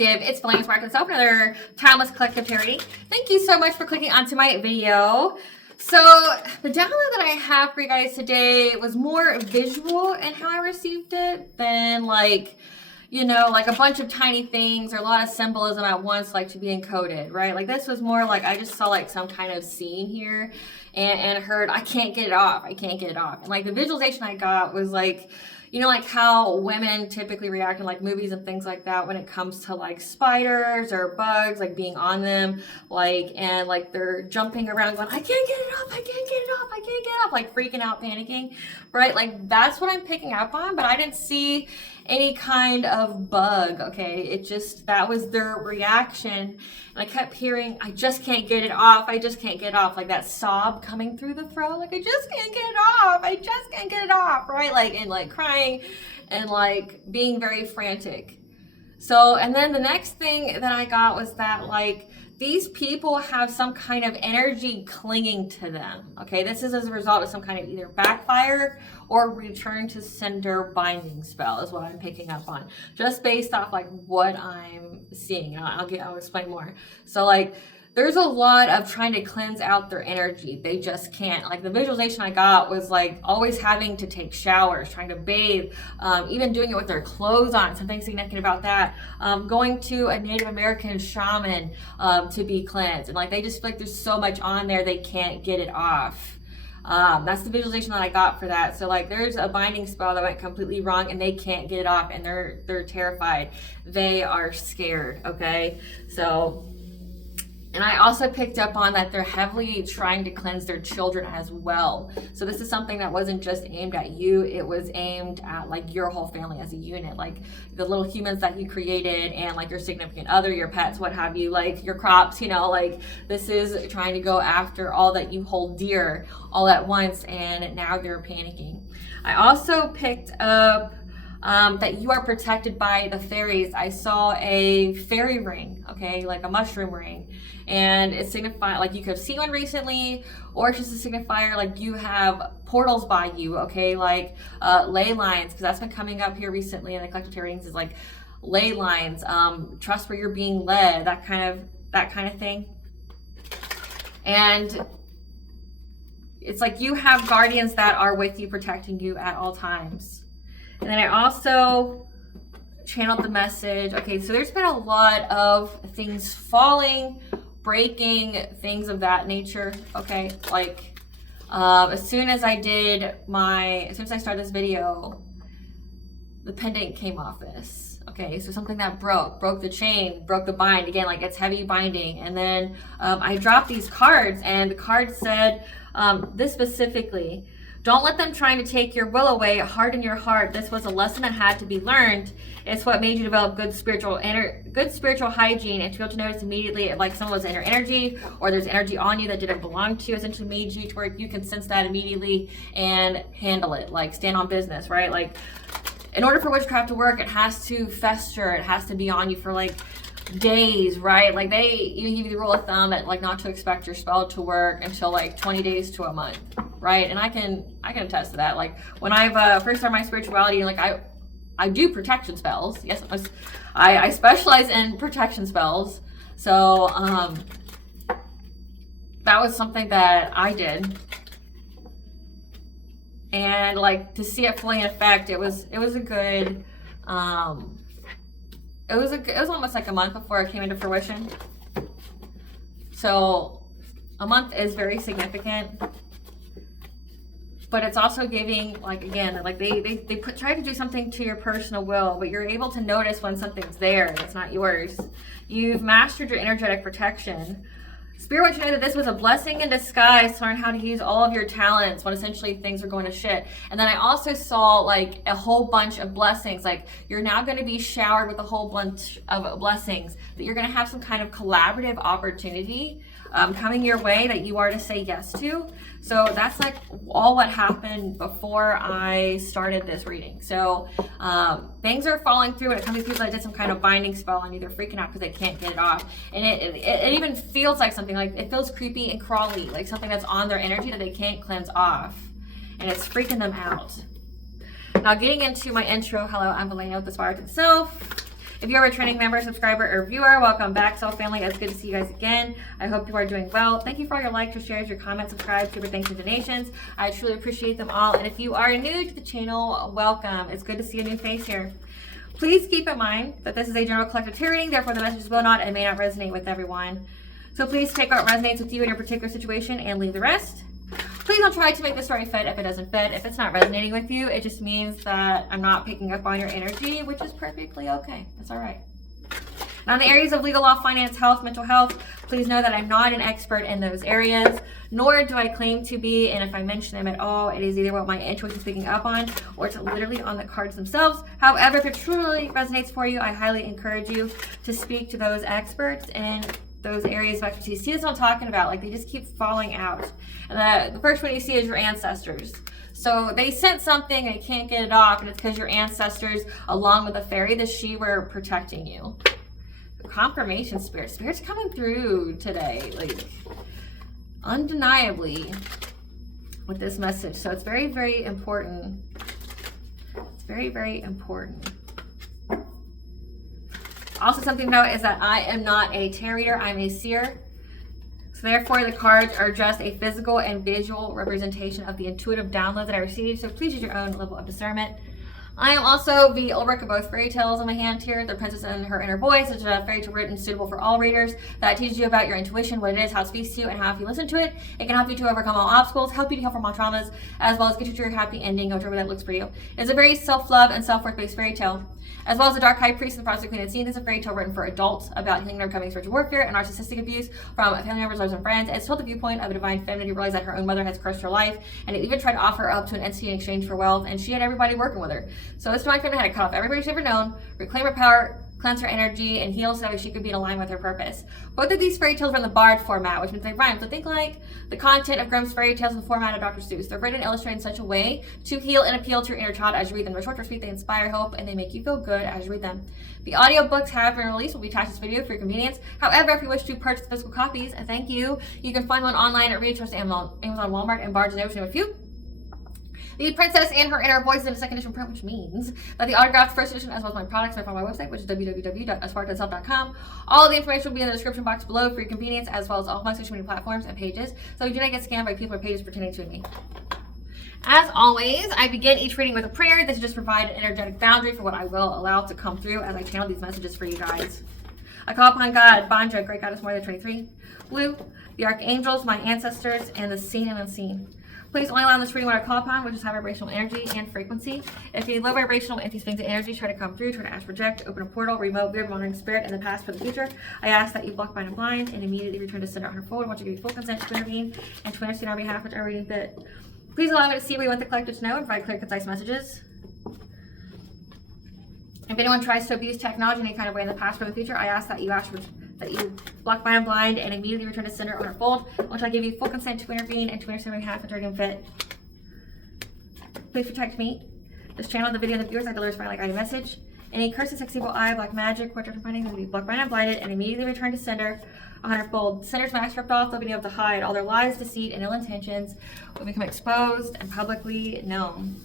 Collective. It's Blaine Spark and Self, another timeless collective charity. Thank you so much for clicking onto my video. So the download that I have for you guys today was more visual in how I received it than like, you know, like a bunch of tiny things or a lot of symbolism at once, like to be encoded, right? Like this was more like I just saw like some kind of scene here and heard, I can't get it off. I can't get it off. And like the visualization I got was like, you know, like how women typically react in like movies and things like that when it comes to like spiders or bugs, like being on them, like, and like they're jumping around going, I can't get it off, I can't get it off, I can't get it off, like freaking out, panicking, right? Like that's what I'm picking up on, but I didn't see any kind of bug, okay? It just, that was their reaction. And I kept hearing, I just can't get it off, I just can't get it off, like that sob coming through the throat, like I just can't get it off, I just can't get it off, right? Like, and like crying and like being very frantic. So, and then the next thing that I got was that like, these people have some kind of energy clinging to them, okay? This is as a result of some kind of either backfire or return to sender binding spell is what I'm picking up on, just based off like what I'm seeing. I'll explain more. So like, there's a lot of trying to cleanse out their energy. They just can't. Like the visualization I got was like always having to take showers, trying to bathe, even doing it with their clothes on, something significant about that. Going to a Native American shaman to be cleansed. And like they just feel like there's so much on there they can't get it off. That's the visualization that I got for that. So like there's a binding spell that went completely wrong and they can't get it off and they're terrified. They are scared, okay? So, and I also picked up on that they're heavily trying to cleanse their children as well. So this is something that wasn't just aimed at you, it was aimed at like your whole family as a unit, like the little humans that you created and like your significant other, your pets, what have you, like your crops, you know, like this is trying to go after all that you hold dear all at once, and now they're panicking. I also picked up that you are protected by the fairies. I saw a fairy ring, okay, like a mushroom ring, and it signified like you could have seen one recently, or it's just a signifier like you have portals by you, okay, like ley lines, because that's been coming up here recently in the collective tarot readings, is like ley lines, trust where you're being led, that kind of thing. And it's like you have guardians that are with you, protecting you at all times. And then I also channeled the message. Okay, so there's been a lot of things falling, breaking, things of that nature. Okay, like as soon as I started this video, the pendant came off this. Okay, so something that broke the chain, broke the bind. Again, like it's heavy binding. And then I dropped these cards, and the card said this specifically: don't let them trying to take your will away. Harden your heart. This was a lesson that had to be learned. It's what made you develop good spiritual hygiene, and to be able to notice immediately if like someone was in your energy or there's energy on you that didn't belong to you, essentially made you to where you can sense that immediately and handle it, like stand on business, right? Like in order for witchcraft to work, it has to fester. It has to be on you for like days, right? Like they even give you the rule of thumb that like not to expect your spell to work until like 20 days to a month, right? And I can attest to that. Like when I've first started my spirituality, like I do protection spells. Yes, I specialize in protection spells. So that was something that I did, and like to see it fully in effect, it was a good it was almost like a month before it came into fruition. So a month is very significant, but it's also giving, like, again, like they try to do something to your personal will, but you're able to notice when something's there and it's not yours. You've mastered your energetic protection. Spirit wants you to know that this was a blessing in disguise to learn how to use all of your talents when essentially things are going to shit. And then I also saw like a whole bunch of blessings. Like you're now going to be showered with a whole bunch of blessings, that you're going to have some kind of collaborative opportunity coming your way that you are to say yes to. So that's like all what happened before I started this reading. So things are falling through, and it comes to people that did some kind of binding spell on you. They're freaking out because they can't get it off. And it even feels like something, like it feels creepy and crawly, like something that's on their energy that they can't cleanse off. And it's freaking them out. Now getting into my intro, hello, I'm Elena with Aspiraltotheself. If you're a returning member, subscriber, or viewer, welcome back, Soul Family. It's good to see you guys again. I hope you are doing well. Thank you for all your likes, your shares, your comments, subscribes, super thanks, and donations. I truly appreciate them all. And if you are new to the channel, welcome. It's good to see a new face here. Please keep in mind that this is a general collective tarot reading, therefore the messages will not and may not resonate with everyone. So please take what resonates with you in your particular situation and leave the rest. Please don't try to make the story fit if it doesn't fit. If it's not resonating with you, it just means that I'm not picking up on your energy, which is perfectly okay. That's all right. Now, in the areas of legal law, finance, health, mental health, please know that I'm not an expert in those areas, nor do I claim to be. And if I mention them at all, it is either what my intuition is picking up on or it's literally on the cards themselves. However, if it truly resonates for you, I highly encourage you to speak to those experts and those areas of expertise. See, that's what I'm talking about. Like, they just keep falling out. And the first one you see is your ancestors. So they sent something and they can't get it off, and it's because your ancestors, along with the fairy, the she, were protecting you. Confirmation spirit's coming through today, like undeniably, with this message. So it's very, very important. It's very, very important. Also, something to note is that I am not a tarot reader, I'm a seer. So therefore, the cards are just a physical and visual representation of the intuitive download that I received. So please use your own level of discernment. I am also the Ulrich of both fairy tales in my hand here, The Princess and Her Inner Voice, which is a fairy tale written suitable for all readers that teaches you about your intuition, what it is, how it speaks to you, and how if you listen to it, it can help you to overcome all obstacles, help you to heal from all traumas, as well as get you to your happy ending, whichever that looks for you. It's a very self-love and self-worth based fairy tale. As well as The Dark High Priest and the Prostitute Queen Unseen is a fairy tale written for adults about healing and overcoming spiritual warfare and narcissistic abuse from family members, lovers, and friends. It's told the viewpoint of a divine feminine who realized that her own mother has cursed her life, and it even tried to offer her up to an entity in exchange for wealth, and she had everybody working with her. So this divine feminine had to cut off everybody she's ever known, reclaim her power, cleanse her energy, and heal so that she could be in alignment with her purpose. Both of these fairy tales are in the Bard format, which means they rhyme. So think like the content of Grimm's fairy tales in the format of Dr. Seuss. They're written and illustrated in such a way to heal and appeal to your inner child as you read them. They're short or sweet, they inspire hope, and they make you feel good as you read them. The audiobooks have been released, will be attached to this video for your convenience. However, if you wish to purchase physical copies, thank you. You can find one online at Reach, Amazon, Walmart, and Barnes & Noble, to name a few. The Princess and Her Inner Voice is in a second edition print, which means that the autographed first edition, as well as my products, are on my website, which is www.aspiraltotheself.com. All of the information will be in the description box below for your convenience, as well as all of my social media platforms and pages, so you do not get scammed by people or pages pretending to be me. As always, I begin each reading with a prayer. This is just provide an energetic boundary for what I will allow to come through as I channel these messages for you guys. I call upon God, Banja, Great Goddess Mother 23, Blue, the Archangels, my ancestors, and the seen and unseen. Please only allow this reading what I call upon, which is high vibrational energy and frequency. If you low vibrational entities, things, and energy try to come through, try to ask, project, open a portal, remote, weird, monitoring spirit in the past for the future, I ask that you block, bind, and blind, and immediately return to sender on her forward. I want you to give you full consent to intervene and to intercede on our behalf, which I reading fit. Please allow me to see what you want the collector to know and provide clear, concise messages. If anyone tries to abuse technology in any kind of way in the past or the future, I ask that you block, bind, and blind, and immediately return to sender on her fold, which I give you full consent to intervene and to intercede on behalf, which I reading fit. Please protect me, this channel, the video, and the viewers. I deliver my like item message. Any curses, sex, evil, eye, black magic, witchcraft, and findings will be blocked, bind, and blinded, and immediately return to sender on her fold. Sender's mask ripped off, they'll be able to hide. All their lies, deceit, and ill intentions will become exposed and publicly known.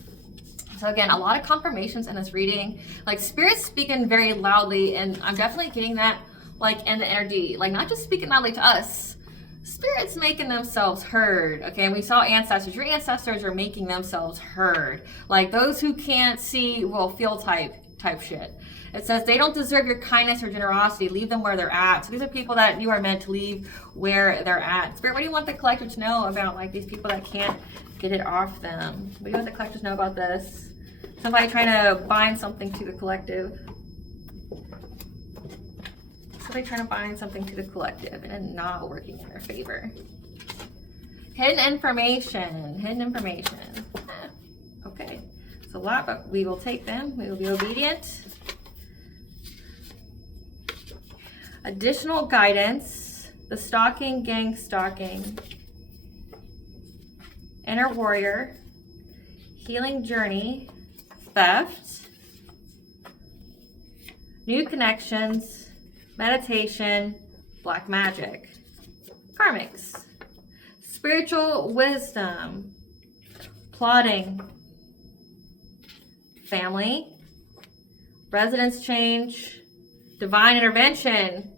So again, a lot of confirmations in this reading. Like, Spirit's speaking very loudly, and I'm definitely getting that, like, in the energy. Like, not just speaking loudly to us. Spirit's making themselves heard, okay? And we saw ancestors. Your ancestors are making themselves heard. Like, those who can't see will feel type shit. It says they don't deserve your kindness or generosity. Leave them where they're at. So these are people that you are meant to leave where they're at. Spirit, what do you want the collector to know about, like, these people that can't get it off them? What do you want the collector to know about this? Somebody trying to bind something to the collective. Somebody trying to bind something to the collective and it not working in their favor. Hidden information. Hidden information. Okay. It's a lot, but we will take them. We will be obedient. Additional guidance. The stalking, gang stalking. Inner warrior. Healing journey. Theft. New connections. Meditation. Black magic. Karmics. Spiritual wisdom. Plotting. Family. Residence change. divine intervention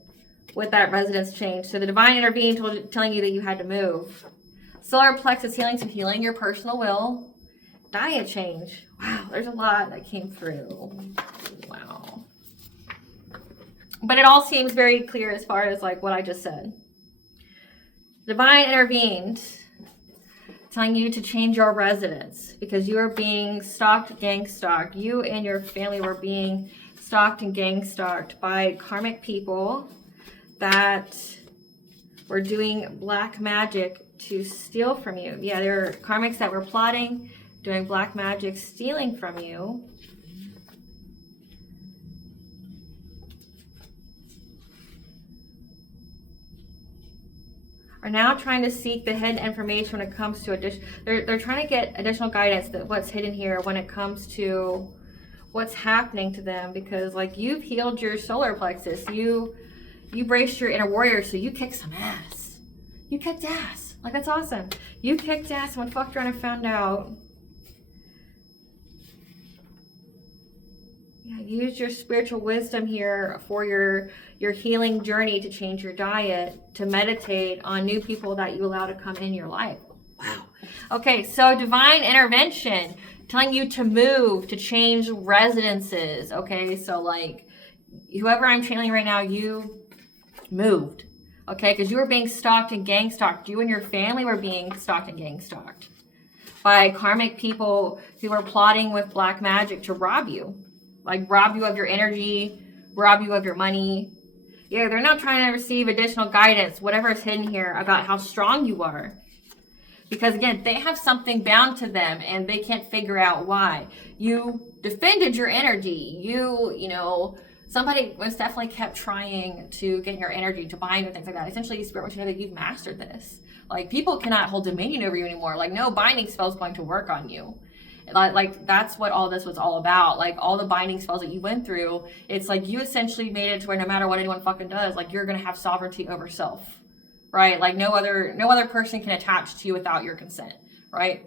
with that residence change. So the divine intervened, telling you that you had to move. Solar plexus healing, so healing your personal will. Diet change. Wow, there's a lot that came through. Wow. But it all seems very clear as far as like what I just said. Divine intervened, telling you to change your residence because you are being stalked, gang stalked. You and your family were being stalked and gang stalked by karmic people that were doing black magic to steal from you. Yeah, there are karmics that were plotting, doing black magic, stealing from you. Are now trying to seek the hidden information when it comes to they're trying to get additional guidance that what's hidden here when it comes to what's happening to them, because like you've healed your solar plexus, you braced your inner warrior, so you kicked some ass. You kicked ass. Like, that's awesome. You kicked ass and fucked around and found out. Yeah, use your spiritual wisdom here for your healing journey to change your diet, to meditate on new people that you allow to come in your life. Wow. Okay, so divine intervention, telling you to move, to change residences. Okay, so like whoever I'm channeling right now, you moved. Okay, because you were being stalked and gang stalked. You and your family were being stalked and gang stalked by karmic people who were plotting with black magic to rob you. Like rob you of your energy, rob you of your money. Yeah, they're not trying to receive additional guidance, whatever is hidden here, about how strong you are. Because again, they have something bound to them and they can't figure out why. You defended your energy. You know, somebody most definitely kept trying to get your energy to bind and things like that. Essentially, Spirit wants you to know that you've mastered this. Like, people cannot hold dominion over you anymore. Like, no binding spell is going to work on you. Like that's what all this was all about. Like, all the binding spells that you went through, it's like you essentially made it to where no matter what anyone fucking does, like, you're gonna have sovereignty over self, right? Like no other person can attach to you without your consent, right?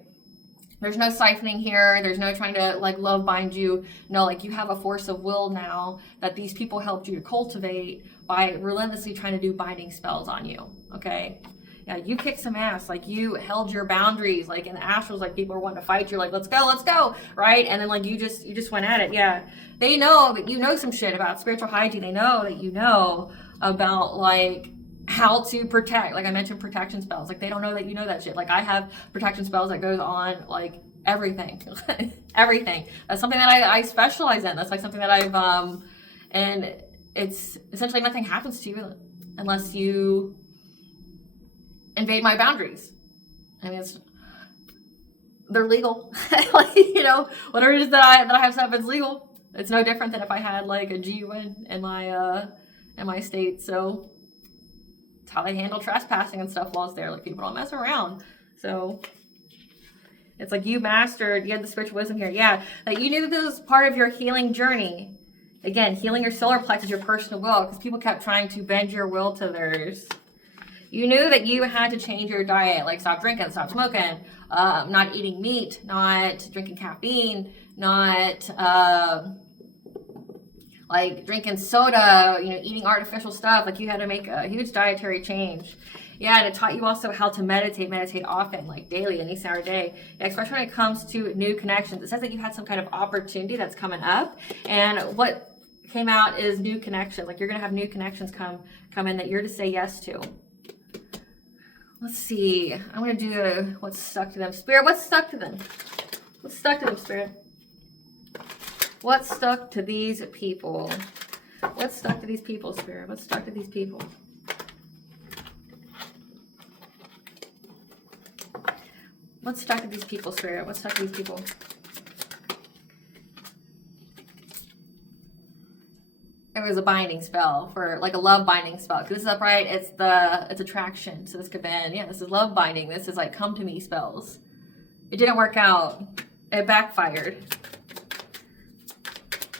There's no siphoning here. There's no trying to like love bind you. No, like you have a force of will now that these people helped you to cultivate by relentlessly trying to do binding spells on you. Okay. Yeah, you kicked some ass. Like, you held your boundaries. Like in the astrals, like people were wanting to fight you. Like, let's go, right? And then like you just went at it. Yeah, they know that you know some shit about spiritual hygiene. They know that you know about like how to protect. Like I mentioned, protection spells. Like they don't know that you know that shit. Like I have protection spells that goes on like everything, everything. That's something that I specialize in. That's like something that I've and it's essentially nothing happens to you unless you invade my boundaries. I mean, they're legal. Like, you know, whatever it is that I have set up, it's legal. It's no different than if I had like a GUN in my state. So it's how they handle trespassing and stuff laws there. Like, people don't mess around. So it's like you mastered, you had the spiritual wisdom here. Yeah, that you knew that this was part of your healing journey. Again, healing your solar plexus, your personal will, because people kept trying to bend your will to theirs. You knew that you had to change your diet, like stop drinking, stop smoking, not eating meat, not drinking caffeine, not like drinking soda, you know, eating artificial stuff. Like you had to make a huge dietary change. Yeah, and it taught you also how to meditate often, like daily, any hour a day, yeah, especially when it comes to new connections. It says that you had some kind of opportunity that's coming up, and what came out is new connections. Like you're gonna have new connections come in that you're to say yes to. Let's see. I'm going to do what's stuck to them. Spirit, what's stuck to them? What's stuck to them, Spirit? What's stuck to these people? What's stuck to these people, Spirit? What's stuck to these people? What's stuck to these people, Spirit? What's stuck to these people? It was a binding spell for like a love binding spell. Because this is upright, it's attraction. So this could have been, yeah, this is love binding. This is like come to me spells. It didn't work out. It backfired.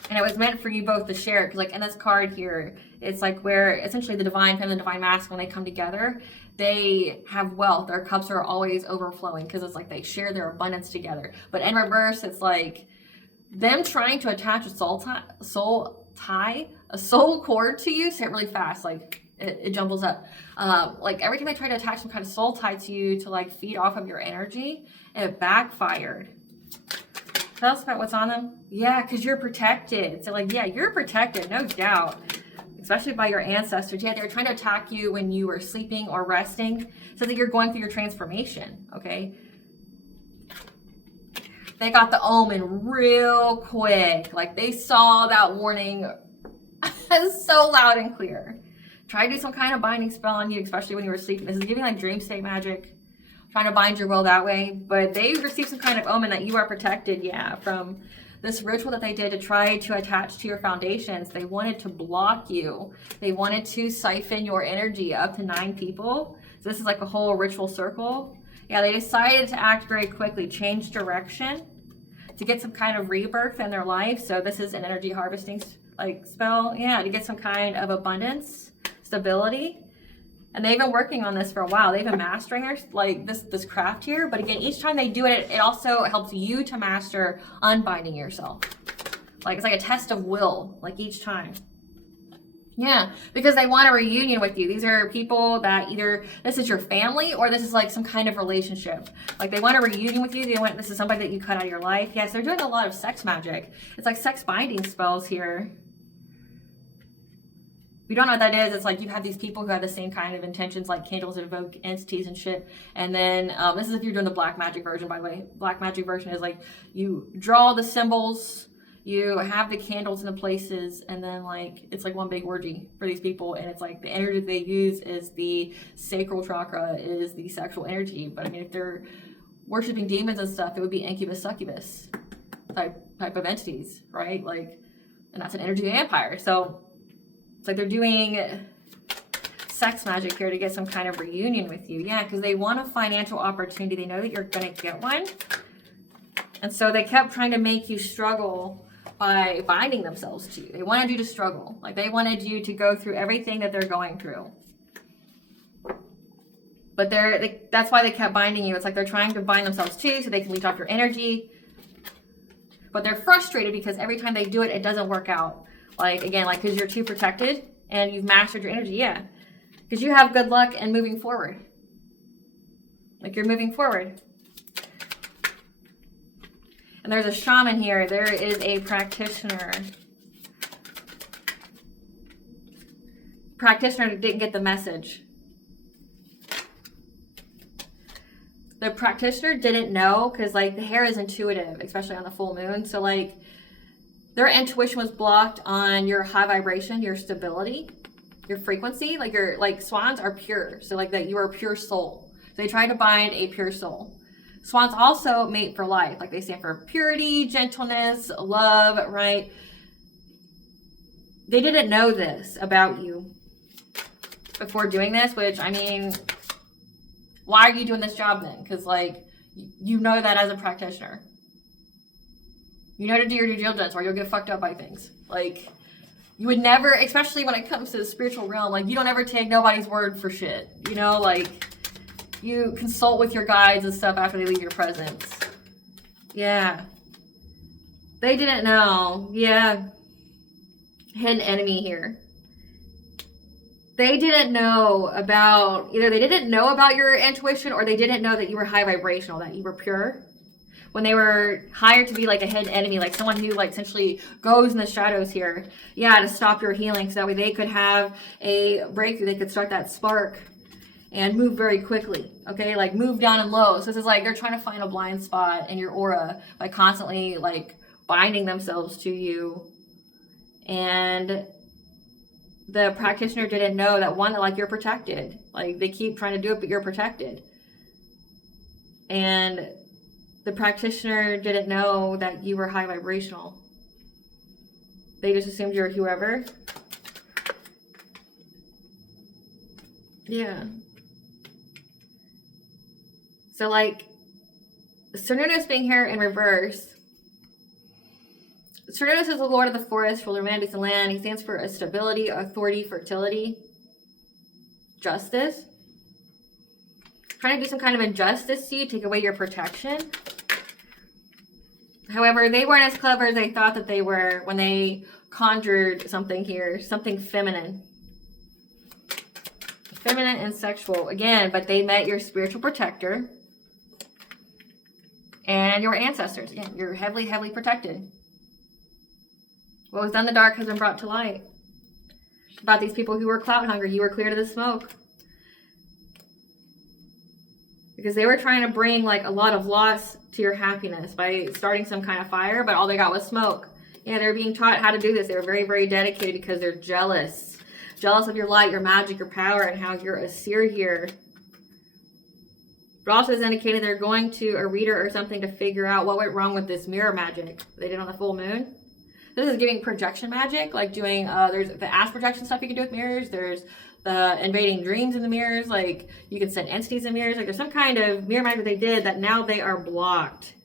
And it was meant for you both to share. Because like in this card here, it's like where essentially the divine feminine and the divine masculine, when they come together, they have wealth. Their cups are always overflowing because it's like they share their abundance together. But in reverse, it's like them trying to attach a soul tie a soul cord to you, say it really fast, like it jumbles up. Like every time they try to attach some kind of soul tie to you to like feed off of your energy, it backfired. Tell us about what's on them. Yeah, because you're protected. So like, yeah, you're protected, no doubt. Especially by your ancestors. Yeah, they were trying to attack you when you were sleeping or resting, so that you're going through your transformation, okay? They got the omen real quick. Like they saw that warning so loud and clear. Try to do some kind of binding spell on you, especially when you were sleeping. This is giving like dream state magic. Trying to bind your will that way. But they received some kind of omen that you are protected, yeah, from this ritual that they did to try to attach to your foundations. They wanted to block you. They wanted to siphon your energy, up to 9 people. So this is like a whole ritual circle. Yeah, they decided to act very quickly, change direction to get some kind of rebirth in their life. So this is an energy harvesting like spell. Yeah, to get some kind of abundance, stability. And they've been working on this for a while. They've been mastering their like this craft here. But again, each time they do it, it also helps you to master unbinding yourself. Like it's like a test of will, like each time. Yeah, because they want a reunion with you. These are people that either this is your family or this is like some kind of relationship. Like they want a reunion with you. They want, this is somebody that you cut out of your life. Yes, they're doing a lot of sex magic. It's like sex binding spells here. If you don't know what that is, it's like you have these people who have the same kind of intentions, like candles that evoke entities and shit. And then this is if you're doing the black magic version, by the way. Black magic version is like you draw the symbols, you have the candles in the places, and then like it's like one big orgy for these people. And it's like the energy they use is the sacral chakra, is the sexual energy. But I mean, if they're worshiping demons and stuff, it would be incubus, succubus type of entities, right? Like, and that's an energy vampire. So it's like they're doing sex magic here to get some kind of reunion with you. Yeah, because they want a financial opportunity. They know that you're going to get one. And so they kept trying to make you struggle by binding themselves to you. They wanted you to struggle. Like they wanted you to go through everything that they're going through. But that's why they kept binding you. It's like they're trying to bind themselves to you so they can leech off your energy. But they're frustrated because every time they do it, it doesn't work out. Like, again, like, because you're too protected and you've mastered your energy, yeah. Because you have good luck and moving forward. Like, you're moving forward. And there's a shaman here. There is a practitioner. Practitioner didn't get the message. The practitioner didn't know because, like, the hair is intuitive, especially on the full moon. So, like, their intuition was blocked on your high vibration, your stability, your frequency. Like your swans are pure. So like that you are a pure soul. So they try to bind a pure soul. Swans also mate for life. Like they stand for purity, gentleness, love, right? They didn't know this about you before doing this, which I mean, why are you doing this job then? Because like you know that as a practitioner. You know to do your due diligence or you'll get fucked up by things. Like, you would never, especially when it comes to the spiritual realm, like, you don't ever take nobody's word for shit. You know, like, you consult with your guides and stuff after they leave your presence. Yeah. They didn't know. Yeah. Hidden enemy here. They didn't know about, either they didn't know about your intuition or they didn't know that you were high vibrational, that you were pure. When they were hired to be like a hidden enemy, like someone who like essentially goes in the shadows here, yeah, to stop your healing, so that way they could have a breakthrough, they could start that spark and move very quickly, okay? Like move down and low. So this is like they're trying to find a blind spot in your aura by constantly like binding themselves to you. And the practitioner didn't know that one, that like you're protected. Like they keep trying to do it, but you're protected. And the practitioner didn't know that you were high vibrational. They just assumed you were whoever. Yeah. So like, Cernunnos being here in reverse. Cernunnos is the lord of the forest, ruler of man, beast, and land. He stands for stability, authority, fertility, justice. Trying to do some kind of injustice to you, take away your protection. However, they weren't as clever as they thought that they were when they conjured something here, something feminine. Feminine and sexual, again, but they met your spiritual protector and your ancestors. Again, you're heavily, heavily protected. What was done in the dark has been brought to light. About these people who were clout hungry, you were clear to the smoke. Because they were trying to bring like a lot of loss to your happiness by starting some kind of fire, but all they got was smoke. Yeah, they're being taught how to do this. They were very, very dedicated because they're jealous. Jealous of your light, your magic, your power, and how you're a seer here. But also is indicating they're going to a reader or something to figure out what went wrong with this mirror magic they did on the full moon. This is giving projection magic, like doing, there's the astral projection stuff you can do with mirrors. There's the invading dreams in the mirrors. Like you can send entities in mirrors. Like there's some kind of mirror magic they did that now they are blocked.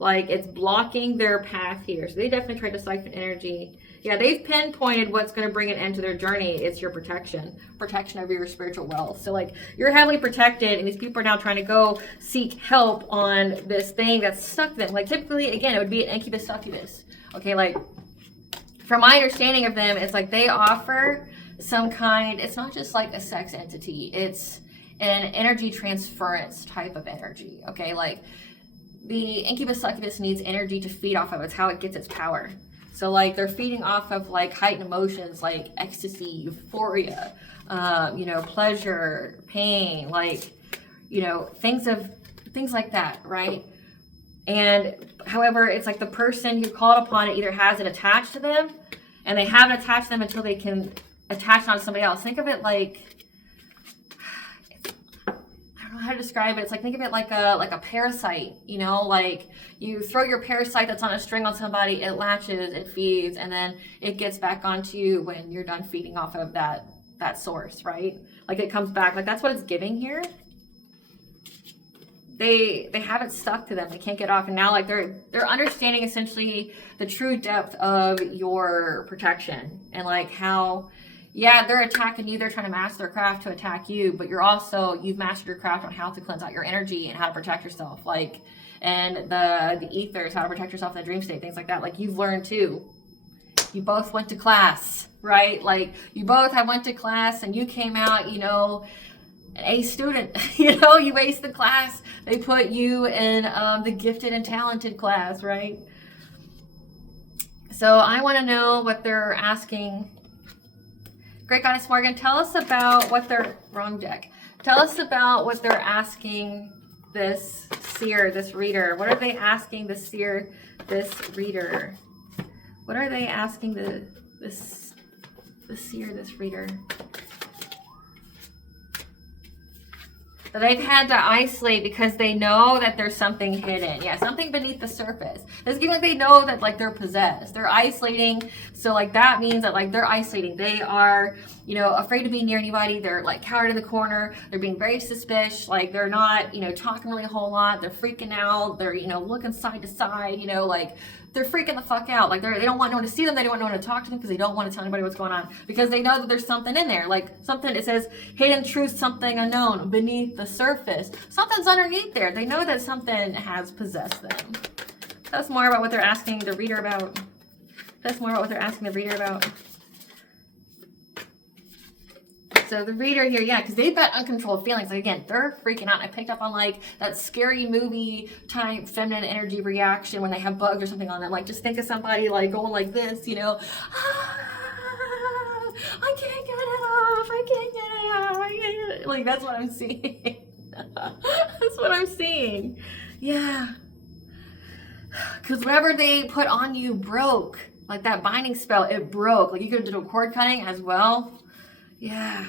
Like it's blocking their path here. So they definitely tried to siphon energy. Yeah, they've pinpointed what's going to bring an end to their journey. It's your protection over your spiritual wealth. So like you're heavily protected and these people are now trying to go seek help on this thing that's stuck them. Like typically, again, it would be an incubus succubus. Okay, like from my understanding of them, it's like they offer some kind, it's not just like a sex entity. It's an energy transference type of energy. Okay, like the incubus succubus needs energy to feed off of. It's how it gets its power. So like they're feeding off of like heightened emotions like ecstasy, euphoria, pleasure, pain, like, things like that, right? And however, it's like the person who called upon it either has it attached to them and they haven't attached them until they can attach it onto somebody else. Think of it like, I don't know how to describe it. It's like, think of it like a parasite, like you throw your parasite that's on a string on somebody, it latches, it feeds, and then it gets back onto you when you're done feeding off of that source, right? Like it comes back. Like that's what it's giving here. They have it stuck to them. They can't get off. And now like they're understanding essentially the true depth of your protection and like how, yeah, they're attacking you. They're trying to master their craft to attack you, but you've mastered your craft on how to cleanse out your energy and how to protect yourself. Like, and the ethers, how to protect yourself in the dream state, things like that. Like you've learned too. You both went to class, right? Like you both went to class and you came out, an A student, you aced the class. They put you in the gifted and talented class, right? So I want to know what they're asking. Great Goddess Morgan, tell us about what they're, wrong deck. Tell us about what they're asking this seer, this reader. What are they asking the seer, this reader? What are they asking the seer, this reader? That they've had to isolate because they know that there's something hidden. Yeah, something beneath the surface. It's giving like they know that like they're possessed. They're isolating. So like that means that like they're isolating. They are, afraid to be near anybody. They're like cowered in the corner. They're being very suspicious. Like they're not, talking really a whole lot. They're freaking out. They're, looking side to side, like they're freaking the fuck out. Like they don't want no one to see them. They don't want no one to talk to them because they don't want to tell anybody what's going on because they know that there's something in there. Like something, it says hidden truth, something unknown beneath the surface. Something's underneath there. They know that something has possessed them. That's more about what they're asking the reader about. So the reader here, yeah, because they've got uncontrolled feelings. Like again, they're freaking out. I picked up on like that scary movie type feminine energy reaction when they have bugs or something on them. Like just think of somebody like going like this, I can't get it off. I can't get it. Like that's what I'm seeing. That's what I'm seeing. Yeah. Because whatever they put on you broke. Like that binding spell, it broke. Like you could have done a cord cutting as well. Yeah.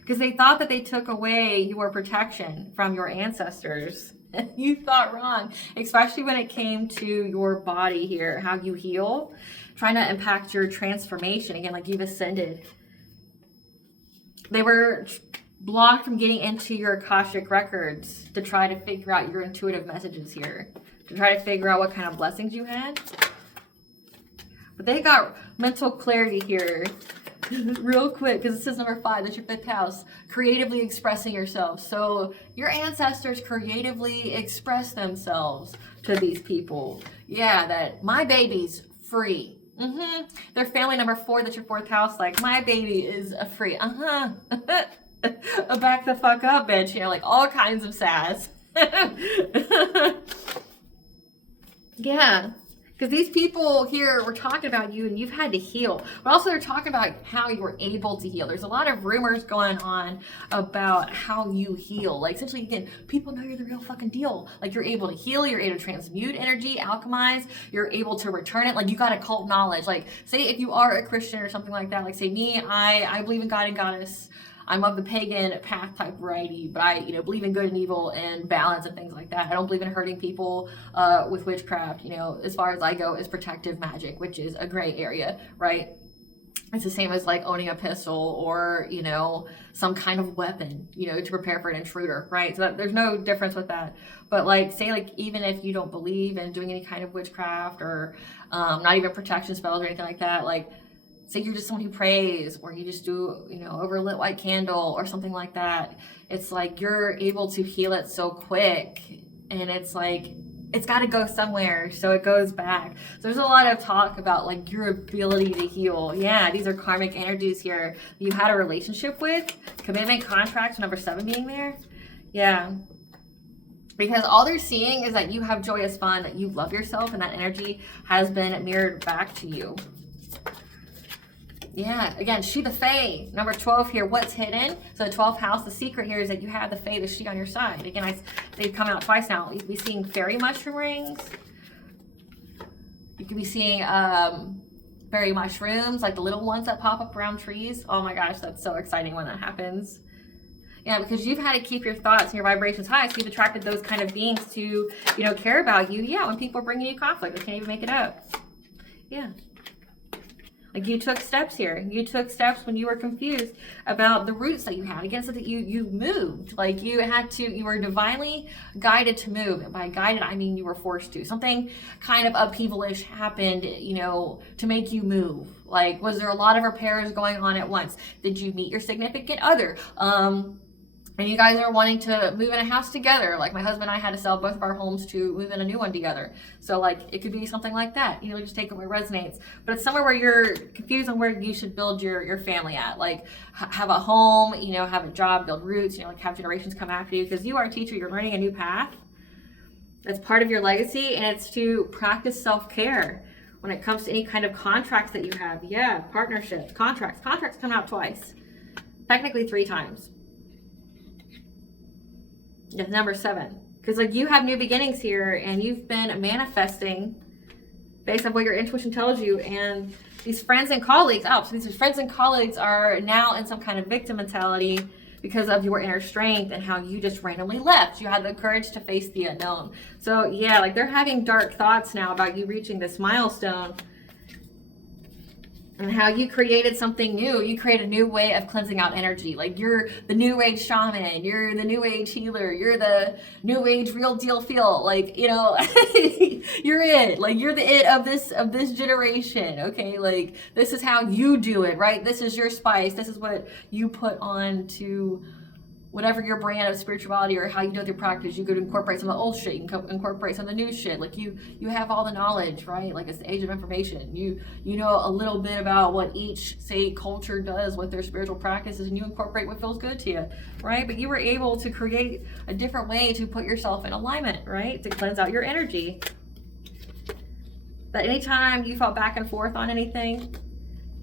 Because they thought that they took away your protection from your ancestors. You thought wrong, especially when it came to your body here, how you heal, trying to impact your transformation. Again, like you've ascended. They were blocked from getting into your Akashic records to try to figure out your intuitive messages here, to try to figure out what kind of blessings you had. But they got mental clarity here. Real quick, because it says number 5, that's your 5th house, creatively expressing yourself. So your ancestors creatively express themselves to these people. Yeah, that my baby's free. Their family number 4, that's your 4th house, like, my baby is a free. Back the fuck up, bitch. You know, like all kinds of sass. Yeah. Because these people here were talking about you and you've had to heal. But also they're talking about how you were able to heal. There's a lot of rumors going on about how you heal. Like essentially, again, people know you're the real fucking deal. Like you're able to heal, you're able to transmute energy, alchemize, you're able to return it. Like you got occult knowledge. Like say if you are a Christian or something like that, like say me, I believe in God and Goddess. I'm of the pagan path type variety, but I, believe in good and evil and balance and things like that. I don't believe in hurting people with witchcraft. As far as I go, is protective magic, which is a gray area, right? It's the same as like owning a pistol or, some kind of weapon, to prepare for an intruder, right? So there's no difference with that. But like, say like, even if you don't believe in doing any kind of witchcraft or not even protection spells or anything like that, like, say you're just someone who prays or you just do, over a lit white candle or something like that. It's like you're able to heal it so quick and it's like, it's got to go somewhere. So it goes back. So there's a lot of talk about like your ability to heal. Yeah, these are karmic energies here. You had a relationship with, commitment, contract, number 7 being there. Yeah. Because all they're seeing is that you have joyous fun, that you love yourself, and that energy has been mirrored back to you. Yeah, again, she the Fae. Number 12 here, what's hidden? So the 12th house, the secret here is that you have the Fae, the she on your side. Again, they've come out twice now. You could be seeing fairy mushroom rings. You could be seeing fairy mushrooms, like the little ones that pop up around trees. Oh my gosh, that's so exciting when that happens. Yeah, because you've had to keep your thoughts and your vibrations high, so you've attracted those kind of beings to, care about you. Yeah, when people are bringing you conflict, they can't even make it up. Yeah. Like you took steps here. You took steps when you were confused about the roots that you had. Again, so that you moved. Like you were divinely guided to move. And by guided, I mean you were forced to. Something kind of upheavalish happened, to make you move. Like, was there a lot of repairs going on at once? Did you meet your significant other? And you guys are wanting to move in a house together. Like my husband and I had to sell both of our homes to move in a new one together. So like it could be something like that. Just take it where it resonates. But it's somewhere where you're confused on where you should build your family at. Like have a home, have a job, build roots, like have generations come after you. Because you are a teacher, you're learning a new path. That's part of your legacy, and it's to practice self-care when it comes to any kind of contracts that you have. Yeah, partnerships, contracts. Contracts come out twice. Technically 3 times. Yeah, number 7. Because like you have new beginnings here and you've been manifesting based on what your intuition tells you. And these friends and colleagues, so these friends and colleagues are now in some kind of victim mentality because of your inner strength and how you just randomly left. You had the courage to face the unknown. So yeah, like they're having dark thoughts now about you reaching this milestone. And how you created something new. You create a new way of cleansing out energy. Like you're the new age shaman, you're the new age healer, you're the new age real deal feel. Like, you're it. Like you're the it of this generation. Okay, like this is how you do it, right? This is your spice. This is what you put on to whatever your brand of spirituality or how you do with your practice. You could incorporate some of the old shit, you can incorporate some of the new shit. Like you have all the knowledge, right? Like it's the age of information. You know a little bit about what each, say, culture does with their spiritual practices, and you incorporate what feels good to you, right? But you were able to create a different way to put yourself in alignment, right? To cleanse out your energy. That anytime you felt back and forth on anything,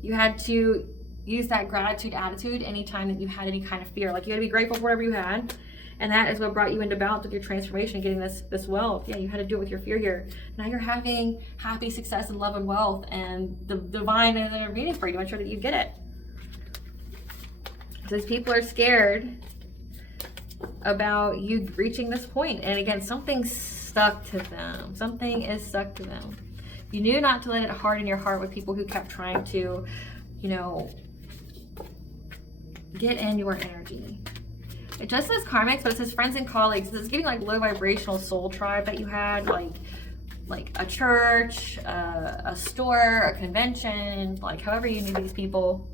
you had to use that gratitude attitude anytime that you had any kind of fear. Like you had to be grateful for whatever you had. And that is what brought you into balance with your transformation, getting this wealth. Yeah, you had to do it with your fear here. Now you're having happy success and love and wealth, and the divine is intervening for you to ensure that you get it. So these people are scared about you reaching this point. And again, something's stuck to them. Something is stuck to them. You knew not to let it harden your heart with people who kept trying to, get in your energy. It just says karmics, but it says friends and colleagues. This is giving like low vibrational soul tribe that you had, like a church, a store, a convention, like however you knew these people.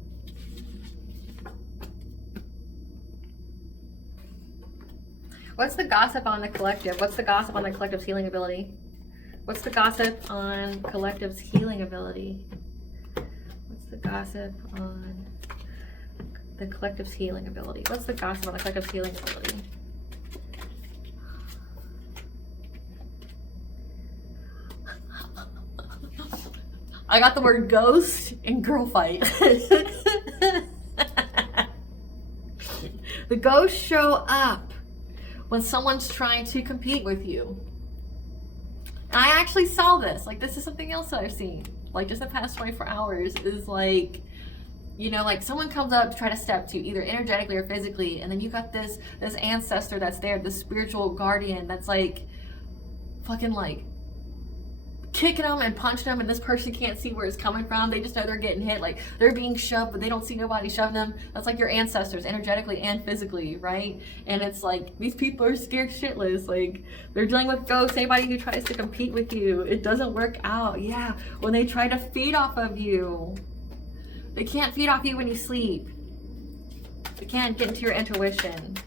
What's the gossip on the collective? What's the gossip on the collective's healing ability? What's the gossip on collective's healing ability? the gossip on the collective's healing ability? What's the gossip on the collective's healing ability? I got the word ghost and girl fight. The ghosts show up when someone's trying to compete with you. I actually saw this. Like, this is something else that I've seen. Like, just the past 24 hours is like, you know, like someone comes up to try to step to you, either energetically or physically, and then you got this ancestor that's there, this spiritual guardian that's like fucking like kicking them and punching them, and this person can't see where it's coming from. They just know they're getting hit, like they're being shoved, but they don't see nobody shoving them. That's like your ancestors, energetically and physically, right? And it's like these people are scared shitless. Like, they're dealing with ghosts. Anybody who tries to compete with you, it doesn't work out. Yeah, when they try to feed off of you, they can't feed off you when you sleep. They can't get into your intuition.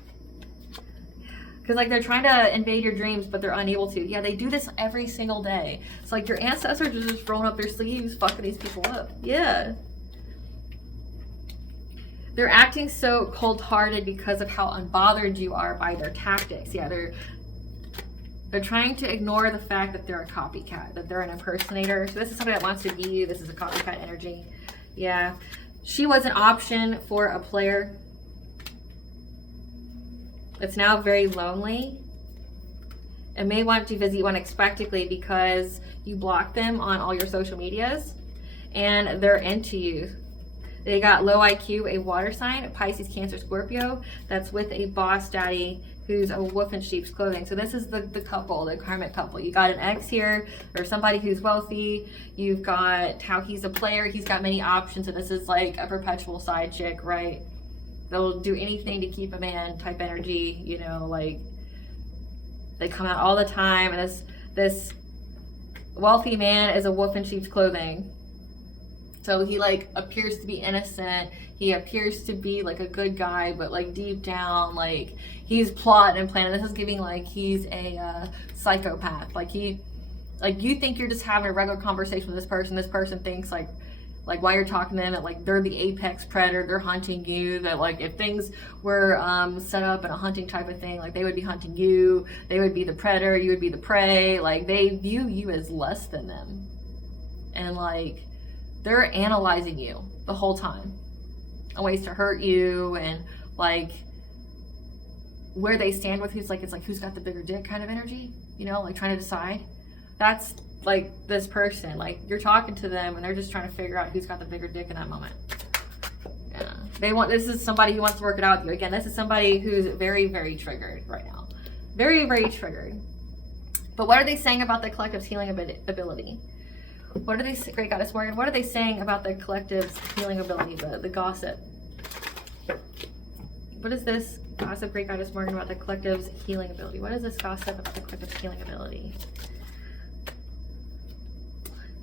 Because like they're trying to invade your dreams, but they're unable to. Yeah, they do this every single day. It's like your ancestors are just rolling up their sleeves, fucking these people up. Yeah. They're acting so cold-hearted because of how unbothered you are by their tactics. Yeah, they're trying to ignore the fact that they're a copycat, that they're an impersonator. So this is somebody that wants to be you. This is a copycat energy. Yeah. She was an option for a player. It's now very lonely and may want to visit you unexpectedly because you blocked them on all your social medias and they're into you. They got low IQ, a water sign, a Pisces, Cancer, Scorpio, that's with a boss daddy who's a wolf in sheep's clothing. So this is the couple, the karmic couple. You got an ex here, or somebody who's wealthy. You've got how he's a player. He's got many options, and this is like a perpetual side chick, right? They'll do anything to keep a man type energy, you know, like they come out all the time. And this wealthy man is a wolf in sheep's clothing. So he like appears to be innocent. He appears to be like a good guy, but like deep down, like he's plotting and planning. This is giving like he's a psychopath. Like you think you're just having a regular conversation with this person. This person thinks like while you're talking to them, that like they're the apex predator, they're hunting you, that like if things were set up in a hunting type of thing, like they would be hunting you, they would be the predator, you would be the prey. Like they view you as less than them. And like they're analyzing you the whole time and ways to hurt you, and like where they stand with you. It's like who's got the bigger dick kind of energy, you know, like trying to decide. That's like this person, like you're talking to them and they're just trying to figure out who's got the bigger dick in that moment. Yeah, this is somebody who wants to work it out with you. Again, this is somebody who's very, very triggered right now. Very, very triggered. But what are they saying about the collective's healing ability? What are they, Great Goddess Morgan, what are they saying about the collective's healing ability, the gossip? What is this gossip, Great Goddess Morgan, about the collective's healing ability? What is this gossip about the collective's healing ability?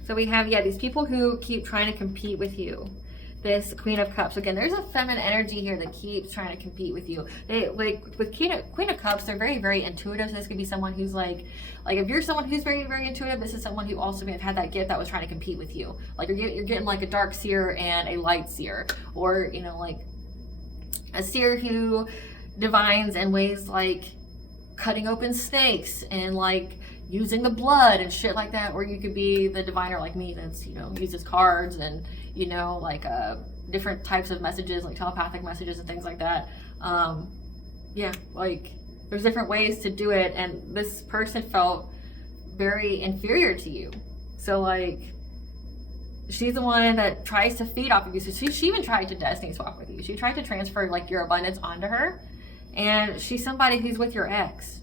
So we have, yeah, these people who keep trying to compete with you. This Queen of Cups. Again, there's a feminine energy here that keeps trying to compete with you. They, like with Queen of Cups, they're very, very intuitive. So this could be someone who's like if you're someone who's very, very intuitive, this is someone who also may have had that gift that was trying to compete with you. Like you're getting like a dark seer and a light seer, or you know, like a seer who divines in ways like cutting open snakes and like using the blood and shit like that. Or you could be the diviner like me that's, you know, uses cards and, you know, like different types of messages, like telepathic messages and things like that. Yeah, like there's different ways to do it, and this person felt very inferior to you. So like she's the one that tries to feed off of you. So she even tried to destiny swap with you. She tried to transfer like your abundance onto her, and she's somebody who's with your ex,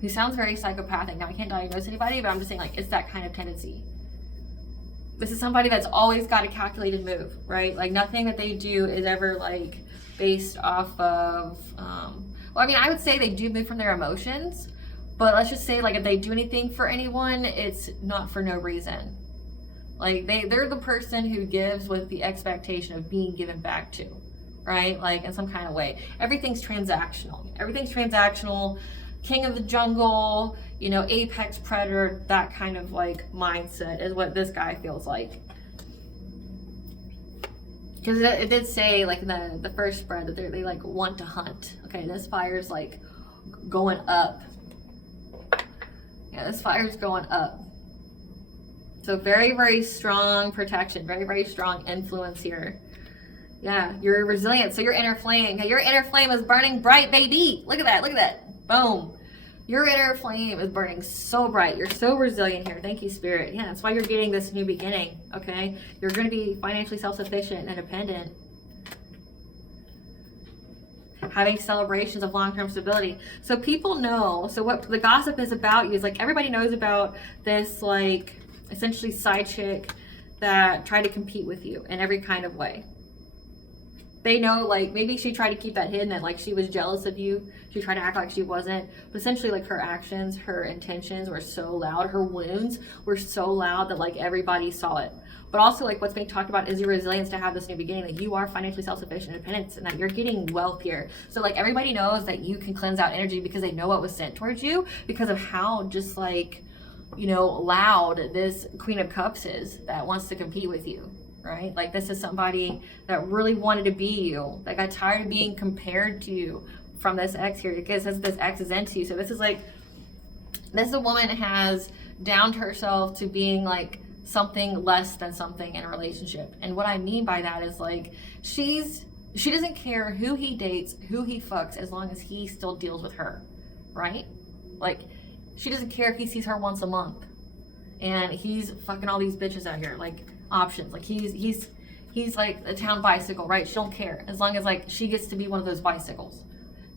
who sounds very psychopathic. Now I can't diagnose anybody, but I'm just saying like it's that kind of tendency. This is somebody that's always got a calculated move, right? Like nothing that they do is ever like based off of, well, I mean, I would say they do move from their emotions, but let's just say like if they do anything for anyone, it's not for no reason. Like they're the person who gives with the expectation of being given back to, right? Like in some kind of way. Everything's transactional. Everything's transactional. King of the jungle, you know, apex predator, that kind of like mindset is what this guy feels like. Because it did say, like, in the first spread that they like want to hunt. Okay, this fire's like going up. Yeah, this fire's going up. So very, very strong protection, very, very strong influence here. Yeah, you're resilient. So your inner flame, your inner flame is burning bright, baby. Look at that, look at that. Boom. Your inner flame is burning so bright. You're so resilient here. Thank you, Spirit. Yeah, that's why you're getting this new beginning, okay? You're going to be financially self-sufficient and independent. Having celebrations of long-term stability. So people know, so what the gossip is about you is like everybody knows about this, like, essentially side chick that tried to compete with you in every kind of way. They know, like, maybe she tried to keep that hidden, that like she was jealous of you. She tried to act like she wasn't. But essentially, like, her actions, her intentions were so loud. Her wounds were so loud that like everybody saw it. But also, like, what's being talked about is your resilience to have this new beginning, that you are financially self-sufficient, independent, and that you're getting wealth here. So like everybody knows that you can cleanse out energy because they know what was sent towards you because of how just like, you know, loud this Queen of Cups is that wants to compete with you. Right? Like, this is somebody that really wanted to be you, that got tired of being compared to you from this ex here, because this ex is into you. So this is like, this is a woman that has downed herself to being like something less than something in a relationship. And what I mean by that is like, she doesn't care who he dates, who he fucks, as long as he still deals with her, right? Like, she doesn't care if he sees her once a month and he's fucking all these bitches out here, like, options. Like, he's like a town bicycle, right? She don't care as long as like she gets to be one of those bicycles.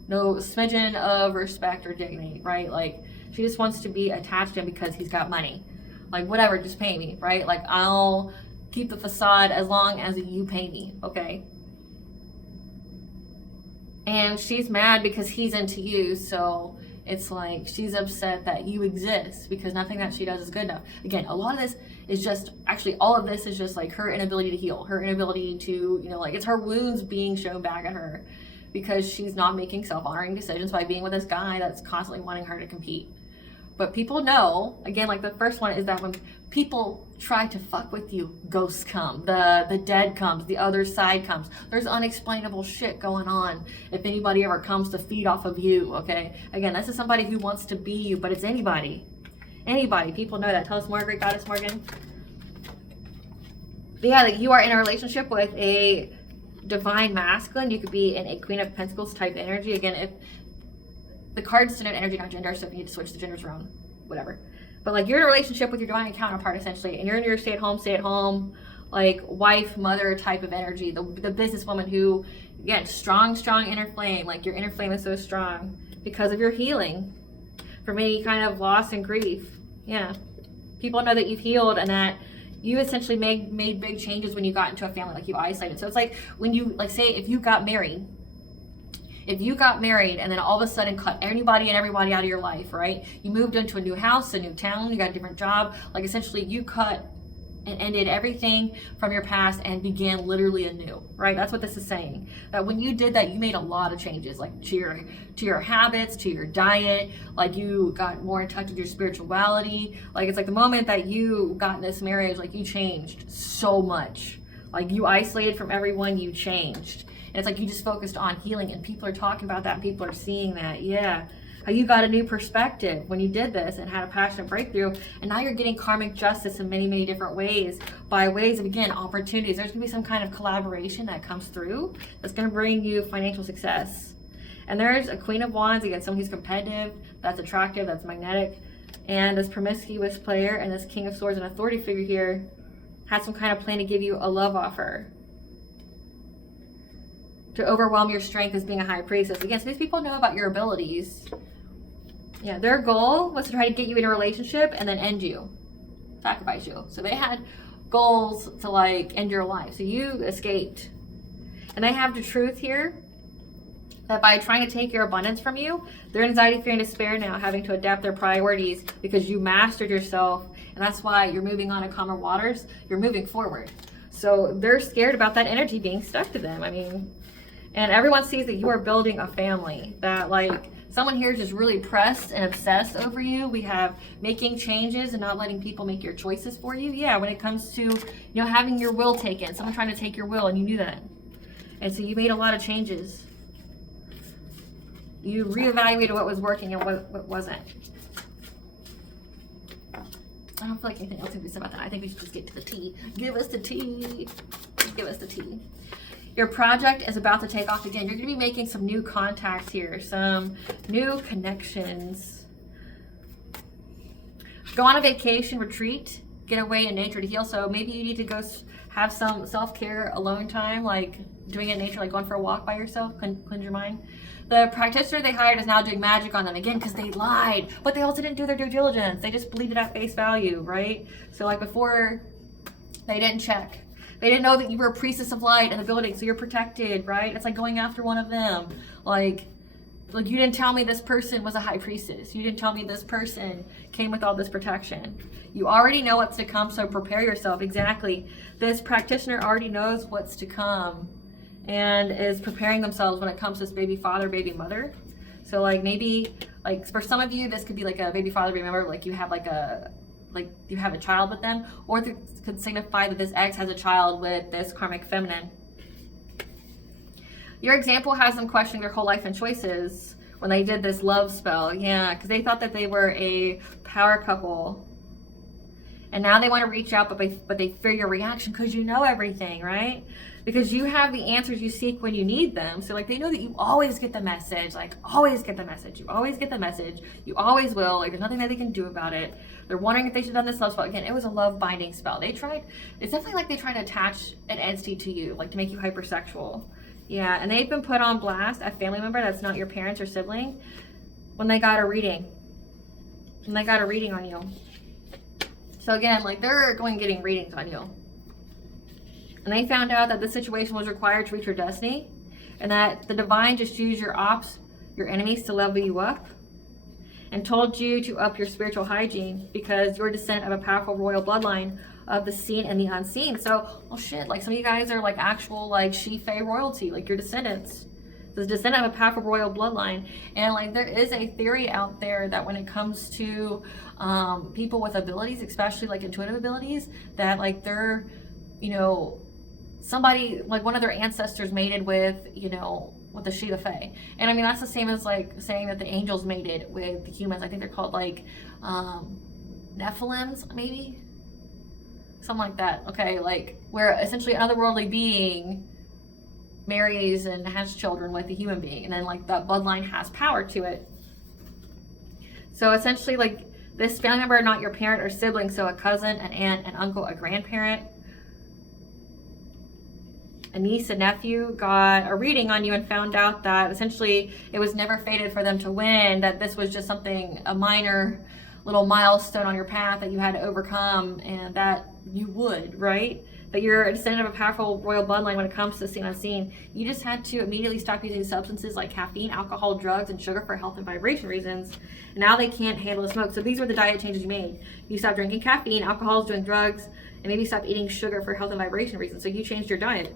No smidgen of respect or dignity, right? Like, she just wants to be attached to him because he's got money. Like, whatever, just pay me, right? Like, I'll keep the facade as long as you pay me, okay? And she's mad because he's into you, so it's like she's upset that you exist because nothing that she does is good enough. Again, a lot of this is just, actually all of this is just like her inability to heal, her inability to, you know, like, it's her wounds being shown back at her because she's not making self-honoring decisions by being with this guy that's constantly wanting her to compete. But people know, again, like the first one is that when people try to fuck with you, ghosts come, the dead comes, the other side comes. There's unexplainable shit going on if anybody ever comes to feed off of you, okay? Again, this is somebody who wants to be you, but it's anybody. Anybody. People know that. Tell us more, Great Goddess Morgan. But yeah, like, you are in a relationship with a divine masculine. You could be in a Queen of Pentacles type energy. Again, if the cards denote energy, not gender, so if you need to switch the genders around, whatever. But like, you're in a relationship with your divine counterpart essentially, and you're in your stay-at-home, like, wife, mother type of energy. The businesswoman who, again, strong inner flame. Like, your inner flame is so strong because of your healing from any kind of loss and grief. Yeah, people know that you've healed and that you essentially made big changes when you got into a family. Like, you isolated. So it's like when you, like, say if you got married and then all of a sudden cut anybody and everybody out of your life, right? You moved into a new house, a new town, you got a different job. Like, essentially you cut and ended everything from your past and began literally anew, right? That's what this is saying. That when you did that, you made a lot of changes, like to your habits, to your diet. Like, you got more in touch with your spirituality. Like, it's like the moment that you got in this marriage, like, you changed so much. Like, you isolated from everyone, you changed. And it's like you just focused on healing, and people are talking about that, and people are seeing that. Yeah, how you got a new perspective when you did this and had a passionate breakthrough, and now you're getting karmic justice in many different ways, by ways of, again, opportunities. There's gonna be some kind of collaboration that comes through that's gonna bring you financial success. And there's a Queen of Wands, again, someone who's competitive, that's attractive, that's magnetic, and this promiscuous player and this King of Swords, an authority figure here, has some kind of plan to give you a love offer, to overwhelm your strength as being a high priestess. Again, so these people know about your abilities. Yeah, their goal was to try to get you in a relationship and then end you, sacrifice you. So they had goals to, like, end your life. So you escaped. And they have the truth here that by trying to take your abundance from you, their anxiety, fear, and despair now having to adapt their priorities because you mastered yourself. And that's why you're moving on to calmer waters. You're moving forward. So they're scared about that energy being stuck to them. I mean, and everyone sees that you are building a family, that, like, Someone here is just really pressed and obsessed over you. We have making changes and not letting people make your choices for you. Yeah, when it comes to, having your will taken, someone trying to take your will, and you knew that. And so you made a lot of changes. You reevaluated what was working and what wasn't. I don't feel like anything else can be said about that. I think we should just get to the tea. Give us the tea. Give us the tea. Your project is about to take off again. You're going to be making some new contacts here, some new connections. Go on a vacation, retreat, get away in nature to heal. So maybe you need to go have some self-care, alone time, like doing it in nature, like going for a walk by yourself, cleanse your mind. The practitioner they hired is now doing magic on them again because they lied, but they also didn't do their due diligence. They just believed it at face value, right? So like before, they didn't check. They didn't know that you were a priestess of light in the building, so you're protected, right? It's like going after one of them. Like you didn't tell me this person was a high priestess. You didn't tell me this person came with all this protection. You already know what's to come, so prepare yourself. Exactly. This practitioner already knows what's to come and is preparing themselves when it comes to this baby father, baby mother. So like maybe, like for some of you, this could be like a baby father, baby mother, like you have you have a child with them, or it could signify that this ex has a child with this karmic feminine. Your example has them questioning their whole life and choices when they did this love spell. Yeah, because they thought that they were a power couple. And now they want to reach out, but they fear your reaction because you know everything, right? Because you have the answers you seek when you need them. So like they know that you always get the message, like always get the message. You always get the message. You always will. Like there's nothing that they can do about it. They're wondering if they should have done this love spell. Again, it was a love binding spell. It's definitely like they try to attach an entity to you, like to make you hypersexual. Yeah, and they've been put on blast, a family member that's not your parents or sibling, when they got a reading. When they got a reading on you. So again, like they're getting readings on you. And they found out that this situation was required to reach your destiny, and that the divine just used your enemies to level you up, and told you to up your spiritual hygiene because you're descent of a powerful royal bloodline of the seen and the unseen. So, well shit, like some of you guys are like actual like she-fae royalty, like your descendants. The descendant of a powerful royal bloodline. And like there is a theory out there that when it comes to people with abilities, especially like intuitive abilities, that like they're, somebody, like one of their ancestors mated with, with the she, the fae. And I mean, that's the same as like saying that the angels mated with the humans. I think they're called like Nephilims, maybe? Something like that. Okay, like where essentially an otherworldly being marries and has children with a human being, and then like that bloodline has power to it. So essentially like this family member, not your parent or sibling, so a cousin, an aunt, an uncle, a grandparent, a niece, a nephew got a reading on you and found out that essentially it was never fated for them to win, that this was just something, a minor little milestone on your path that you had to overcome, and that you would, right? That you're a descendant of a powerful royal bloodline when it comes to the seen unseen. You just had to immediately stop using substances like caffeine, alcohol, drugs, and sugar for health and vibration reasons. And now they can't handle the smoke. So these were the diet changes you made. You stopped drinking caffeine, alcohol, doing drugs, and maybe stop eating sugar for health and vibration reasons. So you changed your diet.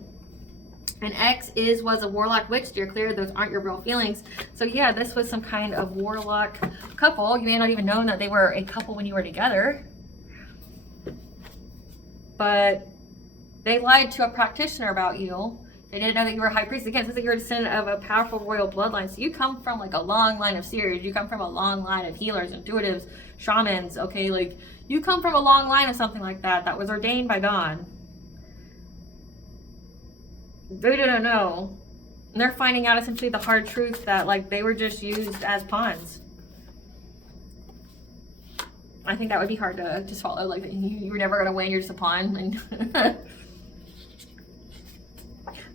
An ex was a warlock witch, steer clear. Those aren't your real feelings. So yeah, this was some kind of warlock couple. You may not even know that they were a couple when you were together. But they lied to a practitioner about you. They didn't know that you were a high priest. Again, it says that you're a descendant of a powerful royal bloodline. So you come from like a long line of seers. You come from a long line of healers, intuitives, shamans. Okay, like you come from a long line of something like that was ordained by God. They didn't know. And they're finding out essentially the hard truth that like they were just used as pawns. I think that would be hard to swallow. Like you were never going to win. You're just a pawn. And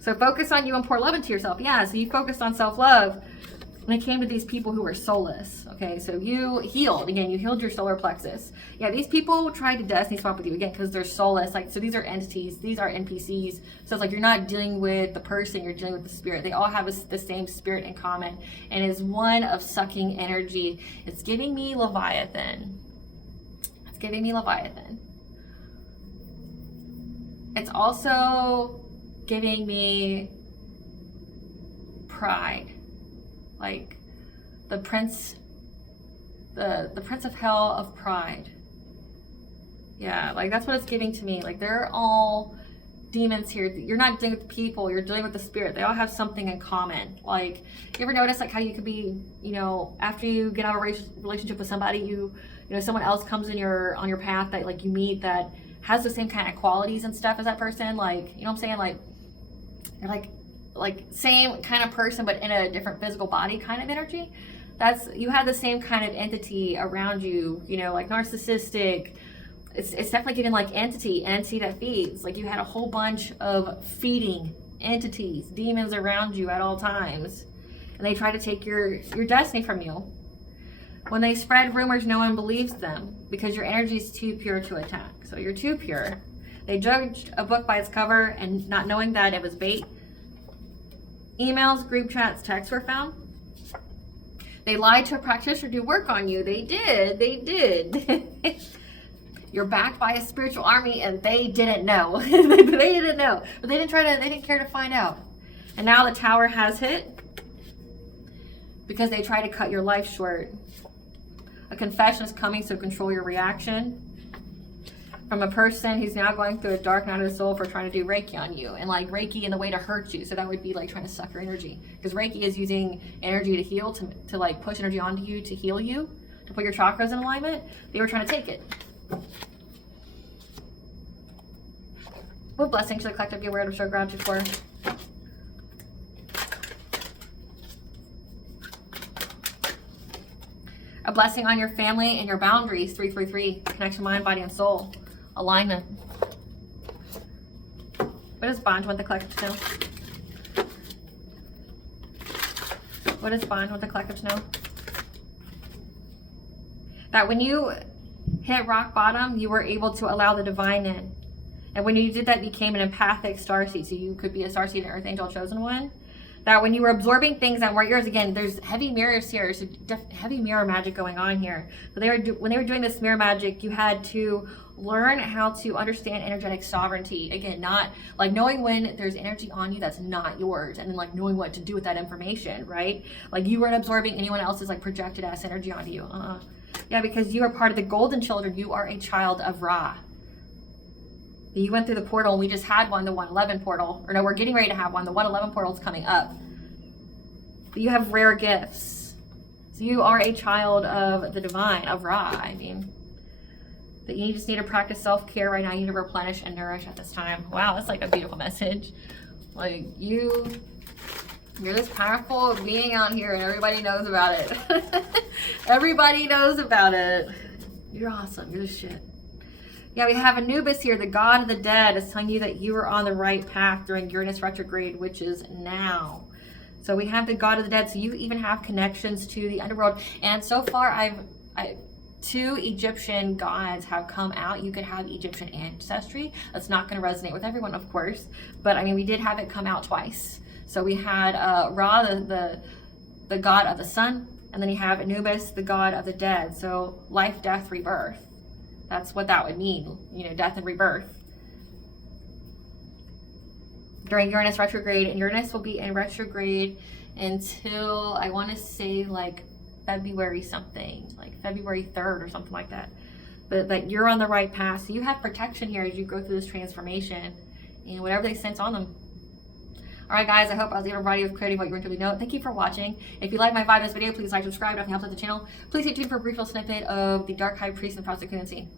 so focus on you and pour love into yourself. Yeah, so you focused on self-love when it came to these people who were soulless. Okay, so you healed. Again, you healed your solar plexus. Yeah, these people tried to destiny swap with you again because they're soulless. Like, so these are entities. These are NPCs. So it's like you're not dealing with the person. You're dealing with the spirit. They all have the same spirit in common. And is one of sucking energy. It's giving me Leviathan. It's giving me Leviathan. It's also giving me pride. Like the prince of hell of pride. Yeah, like that's what it's giving to me. Like they're all demons here. You're not dealing with people, you're dealing with the spirit. They all have something in common. Like, you ever notice like how you could be, you know, after you get out of a relationship with somebody, you know, someone else comes in on your path that like you meet that has the same kind of qualities and stuff as that person. Like, you know what I'm saying? Like, you're like same kind of person, but in a different physical body kind of energy. You have the same kind of entity around you, you know, like narcissistic. It's definitely giving like entity that feeds. Like you had a whole bunch of feeding entities, demons around you at all times. And they try to take your destiny from you. When they spread rumors, no one believes them because your energy is too pure to attack. So you're too pure. They judged a book by its cover and not knowing that it was bait. Emails, group chats, texts were found. They lied to a practitioner to work on you. They did. You're backed by a spiritual army and they didn't know. They didn't know. But they didn't care to find out. And now the tower has hit because they try to cut your life short. A confession is coming, so control your reaction. From a person who's now going through a dark night of the soul for trying to do Reiki on you. And like Reiki in the way to hurt you. So that would be like trying to suck your energy. Because Reiki is using energy to heal, to like push energy onto you, to heal you, to put your chakras in alignment. They were trying to take it. What blessing should the collective be aware of, show gratitude for? A blessing on your family and your boundaries. 333. Connection, mind, body, and soul. Alignment. What does bond want the collective to know? What does bond want the collective to know? That when you hit rock bottom, you were able to allow the divine in. And when you did that, you became an empathic starseed. So you could be a starseed, an earth angel, chosen one. That when you were absorbing things that weren't yours, again, there's heavy mirrors here. So heavy mirror magic going on here. But when they were doing this mirror magic, you had to learn how to understand energetic sovereignty. Again, not like knowing when there's energy on you that's not yours. And then like knowing what to do with that information, right? Like you weren't absorbing anyone else's like projected ass energy onto you. Yeah, because you are part of the golden children. You are a child of Ra. You went through the portal, and we just had one, the 111 portal. Or no, we're getting ready to have one. The 111 portal is coming up. But you have rare gifts. So you are a child of the divine, of Ra, I mean. That you just need to practice self-care right now. You need to replenish and nourish at this time. Wow, that's like a beautiful message. Like, you're this powerful being out here, and everybody knows about it. Everybody knows about it. You're awesome. You're the shit. Yeah, we have Anubis here, the god of the dead, is telling you that you are on the right path during Uranus retrograde, which is now. So we have the god of the dead, so you even have connections to the underworld. And so far, two Egyptian gods have come out. You could have Egyptian ancestry. That's not going to resonate with everyone, of course. But I mean, we did have it come out twice. So we had Ra, the god of the sun, and then you have Anubis, the god of the dead. So life, death, rebirth. That's what that would mean, you know, death and rebirth. During Uranus retrograde, and Uranus will be in retrograde until, I want to say, like February something, like February 3rd or something like that. But you're on the right path. So you have protection here as you go through this transformation and whatever they sense on them. All right, guys, I hope I was able to provide you with clarity what you want to know. Thank you for watching. If you like my vibe in this video, please like, subscribe. If it helps out the channel, please stay tuned for a brief little snippet of the Dark High Priest and Practitioner.